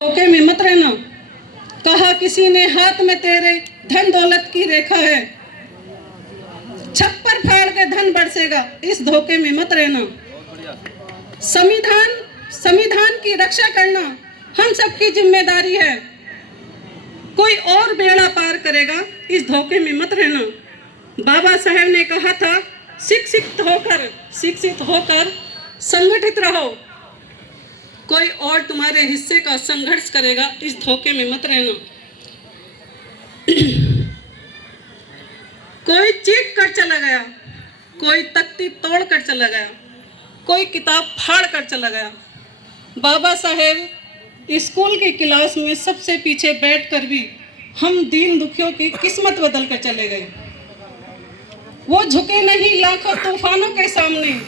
धोखे में मत रहना। कहा किसी ने हाथ में तेरे धन दौलत की रेखा है, छप्पर फाड़ के धन बरसेगा, इस धोखे में मत रहना। संविधान की रक्षा करना हम सबकी जिम्मेदारी है, कोई और बेड़ा पार करेगा, इस धोखे में मत रहना। बाबा साहेब ने कहा था शिक्षित होकर संगठित रहो, कोई और तुम्हारे हिस्से का संघर्ष करेगा, इस धोखे में मत रहना। कोई चीख कर चला गया, कोई तख्ती तोड़ कर चला गया, कोई किताब फाड़ कर चला गया। बाबा साहेब स्कूल की क्लास में सबसे पीछे बैठकर भी हम दीन दुखियों की किस्मत बदल कर चले गए। वो झुके नहीं लाखों तूफानों के सामने,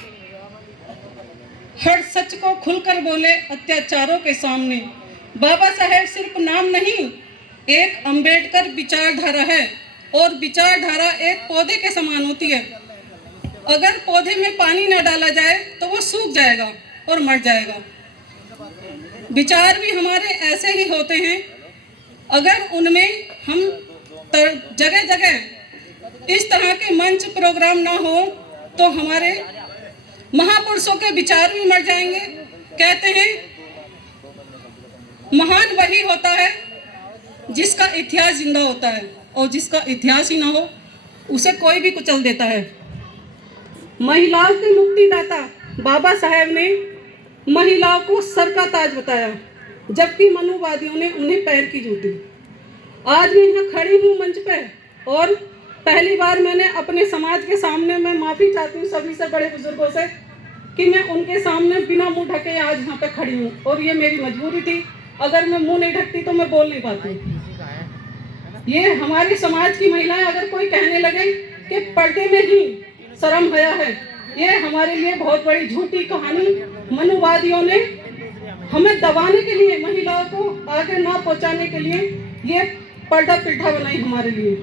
हर सच को खुलकर बोले अत्याचारों के सामने। बाबा साहेब सिर्फ नाम नहीं, एक अंबेडकर विचारधारा है, और विचारधारा एक पौधे के समान होती है। अगर पौधे में पानी न डाला जाए तो वो सूख जाएगा और मर जाएगा। विचार भी हमारे ऐसे ही होते हैं, अगर उनमें हम जगह जगह इस तरह के मंच प्रोग्राम ना हो तो हमारे महापुरुषों के विचार भी मर जाएंगे। कहते हैं महान वही होता है जिसका इतिहास जिंदा होता है, और जिसका इतिहास ही ना हो उसे कोई भी कुचल देता है। महिलाओं के मुक्तिदाता बाबा साहेब ने महिलाओं को सर का ताज बताया, जबकि मनुवादियों ने उन्हें पैर की जूती। आज मैं यहाँ खड़ी हूँ मंच पे, और पहली बार मैंने अपने समाज के सामने मैं माफ़ी चाहती हूँ सभी से बड़े बुजुर्गों से कि मैं उनके सामने बिना मुंह ढके आज यहाँ पे खड़ी हूँ, और ये मेरी मजबूरी थी। अगर मैं मुंह नहीं ढकती तो मैं बोल नहीं पाती। ये हमारे समाज की महिलाएं अगर कोई कहने लगे कि पर्दे में ही शर्म हया है, ये हमारे लिए बहुत बड़ी झूठी कहानी। मनुवादियों ने हमें दबाने के लिए, महिलाओं को आगे ना पहुंचाने के लिए ये पर्दा पिट्ठा बनाई हमारे लिए।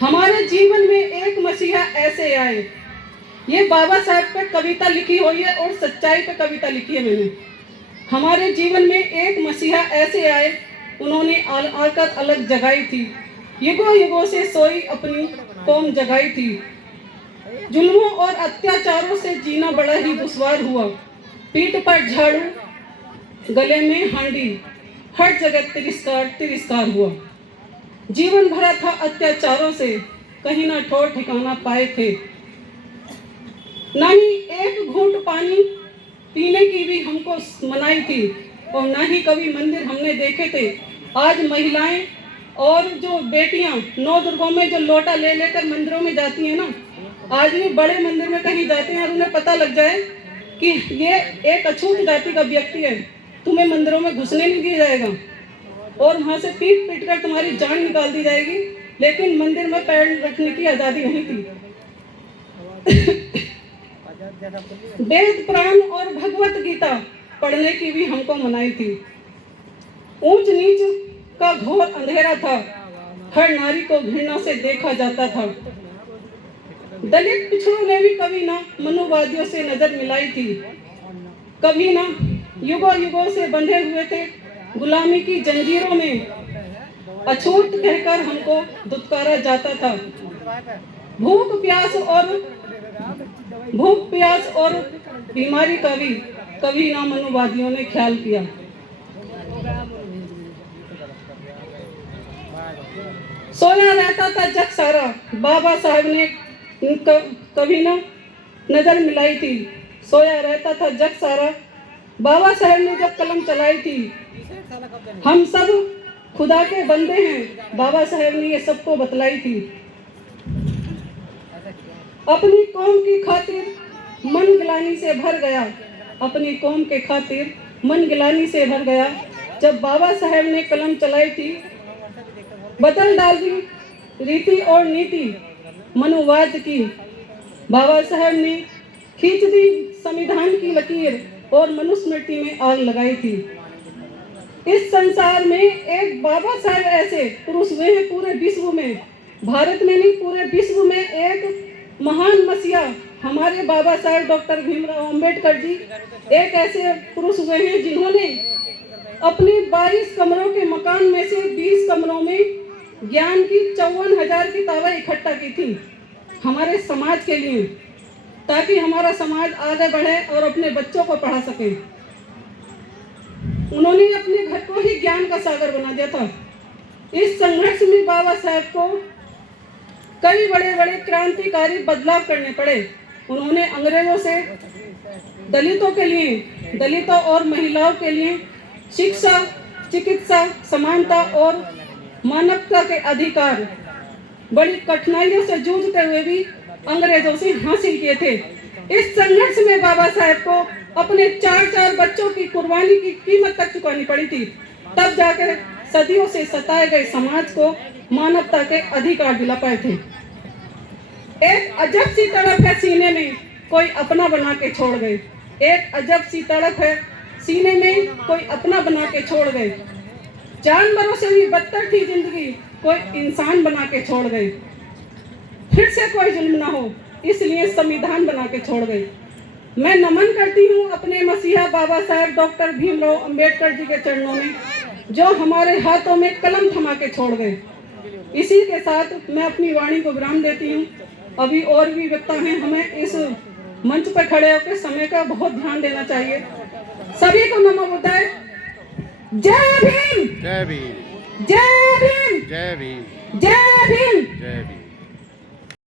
हमारे जीवन में एक मसीहा ऐसे आए, ये बाबा साहब पे कविता लिखी हुई है और सच्चाई पे कविता लिखी है मैंने। हमारे जीवन में एक मसीहा ऐसे आए, उन्होंने आकर अलग जगाई थी, युगों युगों से सोई अपनी कौम जगाई थी। जुल्मों और अत्याचारों से जीना बड़ा ही दुश्वार हुआ, पीठ पर झाड़ू, गले में हांडी, हर जगह तिरस्कार हुआ। जीवन भरा था अत्याचारों से, कहीं ना ठोर ठिकाना पाए थे। ना ही एक घूंट पानी पीने की भी हमको मनाई थी, और ना ही कभी मंदिर हमने देखे थे। आज महिलाएं और जो बेटियां नौ दुर्गों में जो लोटा ले लेकर मंदिरों में जाती हैं ना, आज भी बड़े मंदिर में कहीं जाते हैं और उन्हें पता लग जाए कि ये एक अछूत जाति का व्यक्ति है, तुम्हें मंदिरों में घुसने नहीं दिया जाएगा, और वहां से पीट पीट कर तुम्हारी जान निकाल दी जाएगी, लेकिन मंदिर में पैर रखने की आजादी नहीं थी। वेद पुराण और भगवत गीता पढ़ने की भी हमको मनाई थी। ऊंच नीच का घोर अंधेरा था, हर नारी को घृणा से देखा जाता था। दलित पिछड़ों ने भी कभी ना मनुवादियों से नजर मिलाई थी, कभी ना युगों युगों से बंधे हुए थे गुलामी की जंजीरों में, अछूत कहकर हमको दुत्कारा जाता था। भूख प्यास और बीमारी का भी कभी ना मनुवादियों ने ख्याल किया। सोया रहता था जग सारा, बाबा साहब ने कभी ना नजर मिलाई थी। सोया रहता था जग सारा, बाबा साहब ने जब कलम चलाई थी। हम सब खुदा के बंदे हैं, बाबा साहब ने ये सबको बतलाई थी। अपनी कौम की खातिर मन गिलानी से भर गया, अपनी कौम के खातिर मन गिलानी से भर गया। जब बाबा साहब ने कलम चलाई थी, बदल डाली रीति और नीति मनुवाद की। बाबा साहब ने खींच दी संविधान की लकीर और मनुस्मृति में आग लगाई थी। इस संसार में एक बाबा साहब ऐसे पुरुष हुए हैं पूरे विश्व में, भारत में नहीं पूरे विश्व में एक महान मसीहा हमारे बाबा साहेब डॉक्टर भीमराव अंबेडकर जी एक ऐसे पुरुष हुए हैं जिन्होंने अपने 22 कमरों के मकान में से 20 कमरों में ज्ञान की 54,000 किताबें इकट्ठा की थी हमारे समाज के लिए, ताकि हमारा समाज आगे बढ़े और अपने बच्चों को पढ़ा सके। उन्होंने अपने घर को ही ज्ञान का सागर बना दिया था। इस संघर्ष में बाबा साहेब को कई बड़े बड़े क्रांतिकारी बदलाव करने पड़े। उन्होंने अंग्रेजों से दलितों के लिए, दलितों और महिलाओं के लिए शिक्षा, चिकित्सा, समानता और मानवता के अधिकार बड़ी कठिनाइयों से जूझते हुए भी अंग्रेजों से हासिल किए थे। इस संघर्ष में बाबा साहेब को अपने 4 बच्चों की कुर्बानी की कीमत तक चुकानी पड़ी थी। तब जाकर सदियों से सताए गए समाज को मानवता के अधिकार दिला पाए थे। एक अजब सी तड़प है सीने में, कोई अपना बना के छोड़ गए। एक अजब सी तड़प है सीने में, कोई अपना बना के छोड़ गए। जानवरों से भी बदतर थी जिंदगी, कोई इंसान बना के छोड़ गए। फिर से कोई जुल्म ना हो, इसलिए संविधान बना के छोड़ गए। मैं नमन करती हूँ अपने मसीहा बाबा साहेब डॉक्टर भीमराव अंबेडकर जी के चरणों में, जो हमारे हाथों में कलम थमा के छोड़ गए। इसी के साथ मैं अपनी वाणी को विराम देती हूँ। अभी और भी वक्ता हैं, हमें इस मंच पर खड़े होकर समय का बहुत ध्यान देना चाहिए। सभी को नमो बुद्धाय। जय भीम, जय भीम, जय भीम, जय भीम, जय भीम। जय भीम।